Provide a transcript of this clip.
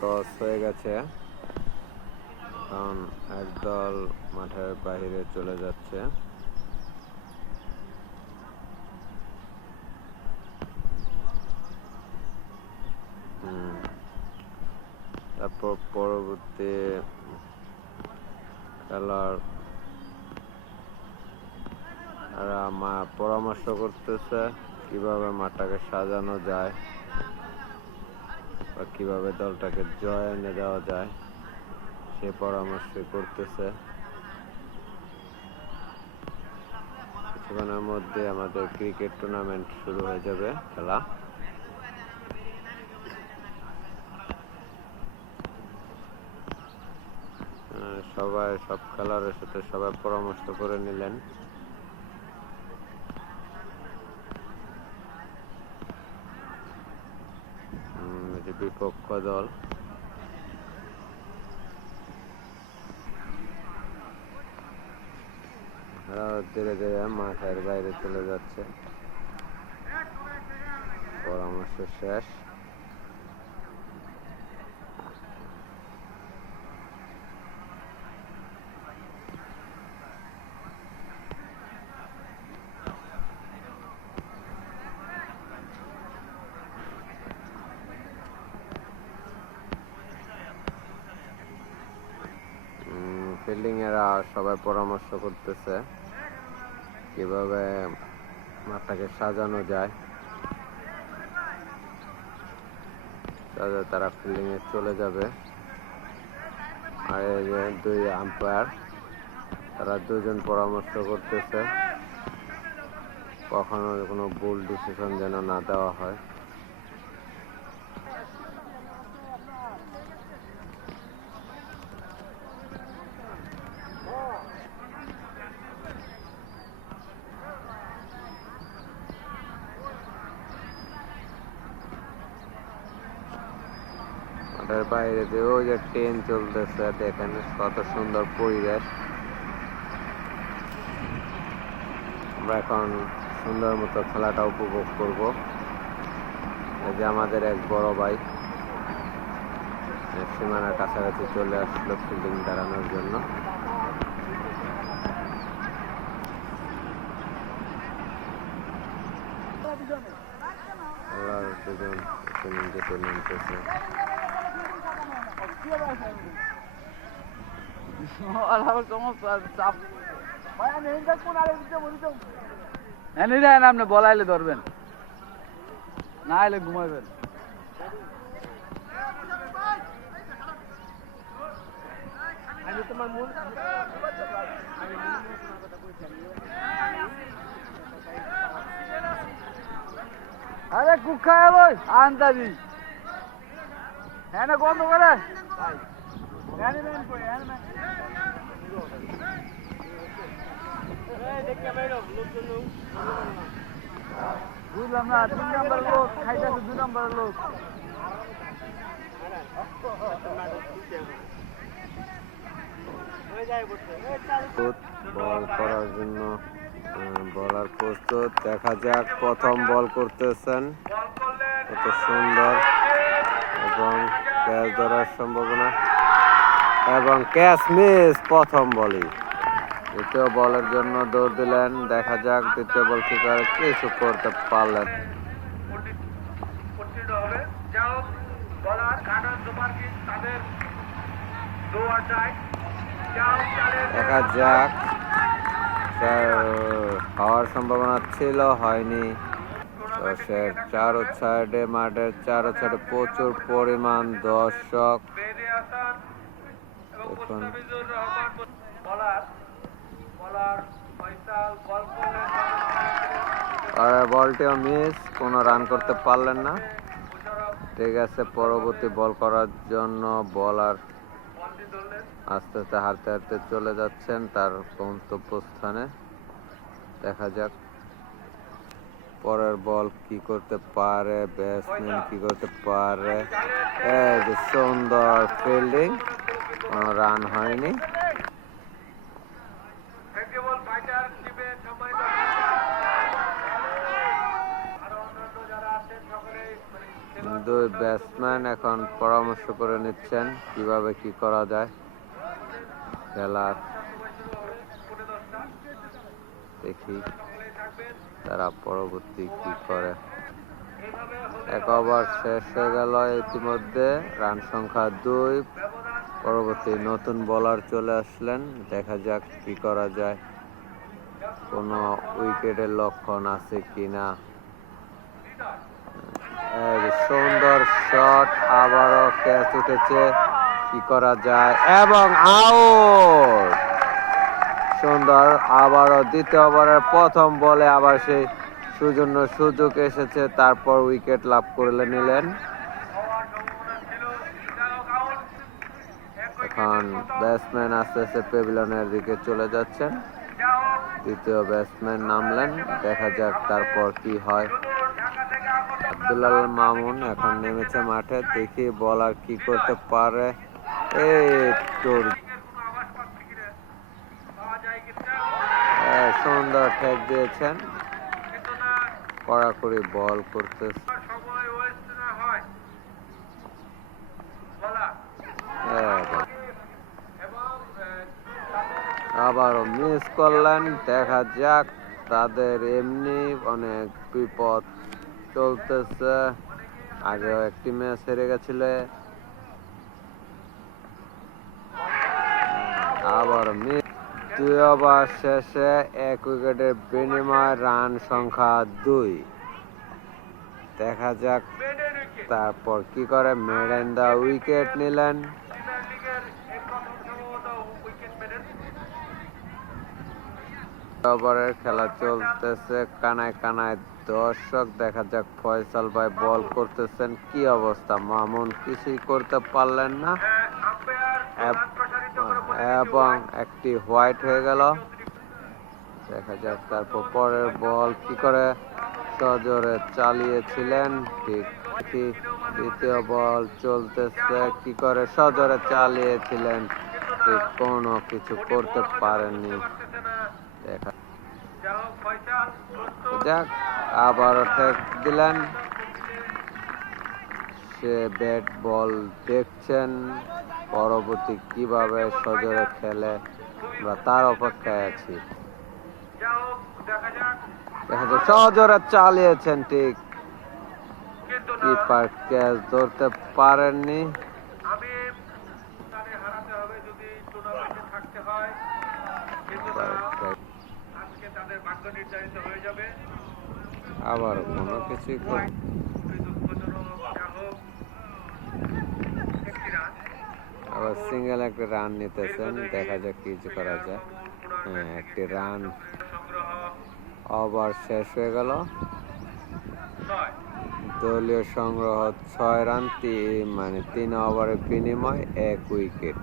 Toss হয়ে গেছে, কারণ একদল মাঠের বাইরে চলে যাচ্ছে। তারপর পরবর্তী খেলার পরামর্শ করতেছে কিভাবে মাঠটাকে সাজানো যায় বা কিভাবে দলটাকে জয় এনে দেওয়া যায়, সে পরামর্শ করতেছে। কিছুক্ষণের মধ্যে আমাদের ক্রিকেট টুর্নামেন্ট শুরু হয়ে যাবে, খেলা। সব খেলোয়াড়ের সাথে সবাই পরামর্শ করে নিলেন। বিপক্ষ দল ধীরে ধীরে মাঠের বাইরে চলে যাচ্ছে। পরামর্শ শেষ। ফিল্ডিং এরা সবাই পরামর্শ করতেছে কিভাবে মাঠটাকে সাজানো যায়। তারা ফিল্ডিং এ চলে যাবে। আর এই যে দুই আম্পায়ার, তারা দুজন পরামর্শ করতেছে কখনো কোনো ভুল ডিসিশন যেন না দেওয়া হয়। মাঠের বাইরে যে ওই যে ট্রেন চলতেছে, দেখেন কত সুন্দর পরিবেশ। আমরা এখন সুন্দর মতো খেলাটা উপভোগ করব। এই যে আমাদের এক বড় ভাই সীমানার কাছাকাছি চলে আসলো ফিল্ডিং দাঁড়ানোর জন্য। দুজন যেতে নামতেছে। আপনি বলাইলে ধরবেন, না এলে ঘুমাইবেন। আরে কুখায় বই আন্দাজি হ্যাঁ না বন্ধ করে বুঝলাম না। 3 নম্বর লোক খাইতেছে, 2 নম্বরের লোক বল করার জন্য বলার প্রস্তুত। দেখা যাক, প্রথম বল করতেছেন, কত সুন্দর এবং ক্যাচ ধরার সম্ভাবনা এবং ক্যাচ মিস প্রথম বলই। দ্বিতীয় বলের জন্য দৌড় দিলেন। দেখা যাক দ্বিতীয় বল কি করে, কিছু করতে পারলেন। দেখা যাক, হওয়ার সম্ভাবনা ছিল, হয়নি। দশের চারো সাইডে, মাঠের চারো সাইডে প্রচুর পরিমাণ দর্শক। এখন বলটিও মিস, কোনো রান করতে পারলেন না। ঠিক আছে, পরবর্তী বল করার জন্য বলার আস্তে আস্তে হারতে হারতে চলে যাচ্ছেন তার গন্তব্যস্থানে। দেখা যাক পরের বল কি করতে পারে, ব্যাটসম্যান কি করতে পারে। এই যে সুন্দর ফিল্ডিং, কোনো রান হয়নি। দুই ব্যাটসম্যান এখন পরামর্শ করে নিচ্ছেন কিভাবে কি করা যায় খেলার। দেখি তারা পরবর্তী কি করে। এক ওভার শেষ হয়ে গেল ইতিমধ্যে, রান সংখ্যা 2। পরবর্তী নতুন বোলার চলে আসলেন, দেখা যাক কি করা যায়, কোনো উইকেটের লক্ষণ আছে কিনা। সুন্দর শট, আবারও ক্যাচ উঠেছে, কি করা যায় এবং আউট। সুন্দর, আবারও দ্বিতীয় ওভারের প্রথম বলে আবার সেই সুজন্য সুযোগ এসেছে, তারপর উইকেট লাভ করে নিলেন। এখন ব্যাটসম্যান আস্তে আস্তে প্যাভিলিয়নের দিকে চলে যাচ্ছেন, দ্বিতীয় ব্যাটসম্যান নামলেন, দেখা যাক তারপর কি হয়। আব্দুল্লাহ মামুন এখন নেমেছে মাঠে, দেখি বলার কি করতে পারে। সুন্দর ঠেক দিয়েছেন, কড়াকড়ি বল করতে। আবারও মিস করলেন, দেখা যাক, তাদের এমনি অনেক বিপদ চলতেছে। আগেও একটি ম্যাচ হেরে গেছিল, আবার মিস। 2 ওভার শেষে 1 উইকেটের বিনিময়ে রান সংখ্যা 2। দেখা যাক তারপর কি করে। মেডেন দা উইকেট নিলেন। ওভারের খেলা চলতেছে, কানায় কানায় দর্শক, দেখা যাক ফয়সাল ভাই বল করতেছেন, কি অবস্থা। মামুন কিছুই করতে পারলেন না এবং একটি হোয়াইট হয়ে গেল। দেখা যাক তারপর পরের বল কি করে, সজোরে চালিয়েছিলেন, ঠিক দ্বিতীয় বল চলতেছে, কি করে সজোরে চালিয়েছিলেন, ঠিক কোনো কিছু করতে পারেননি। দেখা যাক, আবারও ঠেক দিলেন। সে ব্যাট বল দেখছেন, পরবর্তী কিভাবে সজোরে খেলে, আমরা তার অপেক্ষায় আছি। দেখা যাক, সজোরে চালিয়েছেন, ঠিক কিপার ক্যাচ ধরতে পারেননি। আবার কোনো কিছুই আবার সিঙ্গেল একটা রান নিতেছেন, দেখা যাক কিছু করা যায়। হ্যাঁ, একটি রান। ওভার শেষ হয়ে গেল, দলীয় সংগ্রহ 6 রান, মানে 3 ওভারের বিনিময় 1 উইকেট।